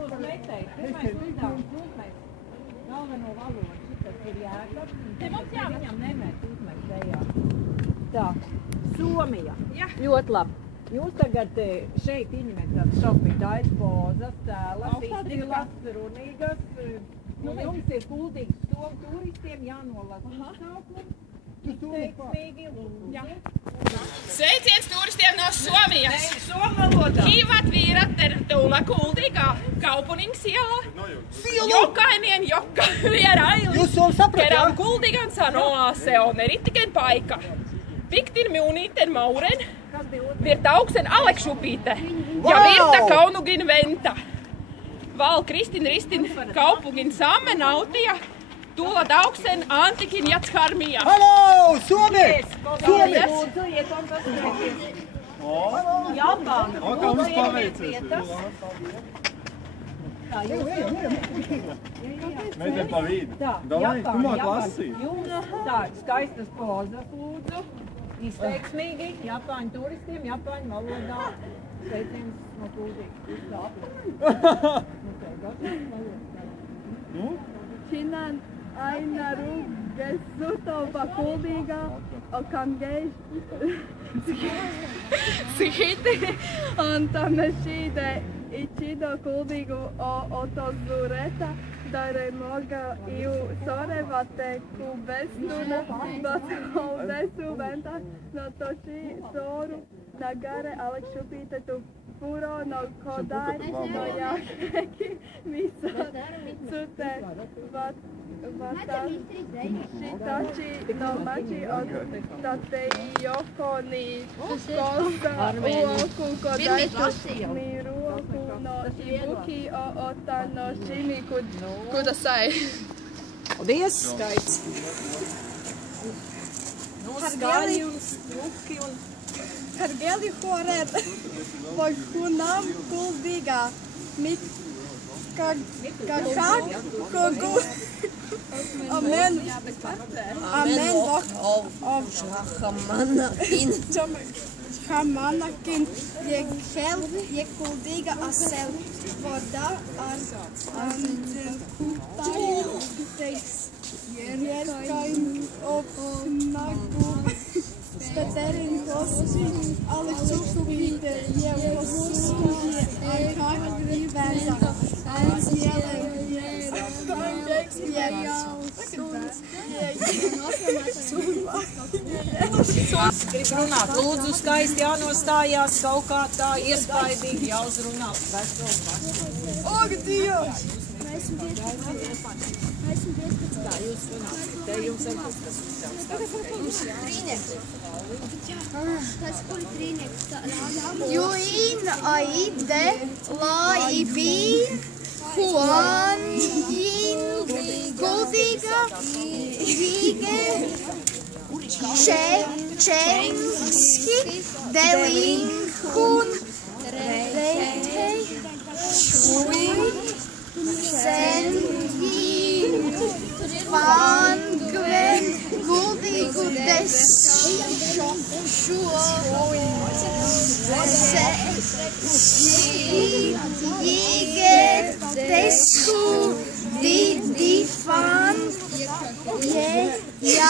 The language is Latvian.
būs metēji. Pirmais uzdevums uzmest galveno valodu. Šitas ir Jēkabs. Te mums viņam nemēt uzmest ejā. Tā, Somija. Ļoti labi. Jūs tagad šeit ieņemat tādas šaupītājas pozas, tēlas, izcīlas, runīgas. Jums ir kuldīgs somu turistiem jānolasa nosaukums. Izteiksmīgi, lūdzu. Sveiciens turistiem no Somijas! Somu valodā. Kivat viirat tervetuloa Kuldīgā, Kaupunings iela. Jokainen, joka vieraili kerran Kuldīgan sanoo, se on eritiken paikka. Viktin Muniten Mauren, Virtauksen Aleksupite ja Virta Kaunugin Venta. Val Kristin Ristin Kaupungin Sammenautia, Tuula Dauksen Antikin Jatsharmia. Hallo, Suomi! Suomi! Japāna. Kā mums paveicies? Meitiem pa vidu. Davai, tu māk lasīt. Jums tā, skaistas pozas, lūdzu. Izteiksmīgi, Japāņu turistiem, Japāņu valodā. Sveiciens no Kuldīgas. Chinan aina rugesutova Kuldīgā, okangej Sihiti on tamešide ichido Kuldīgu otozureta. Dare moga iu sorevate kubestuna, bat oldesu venta, no toči soru, nagare Aleksupite tu puro no kodai, no jakeki misa cute Shitachi no machi od tatei yokoni kosa uoku kodai miruoku no ibuki o ota no shimi kudasai. Paldies! Skaits! Skaļi un smuki un... Kargeli horer vojkunam Kuldīgā mit kakak kogu amen Hamanakin je Kuldīga asel voda ar teiks jerkain opnaku Steterin kosti Aleksupite je posunie arkakri venta Grib runāt, lūdzu, skaisti jānostājās, kaut kā tā iespaidīgi jāuzrunā. Og Dievs! Tā jūs runāt, te jums ar kas Juin aide laibi Juan Kuldīga Vige Čenski Delinkun Reitei Šui Senji Vangven Kuldīgu Desšo Jige Desku Difan Je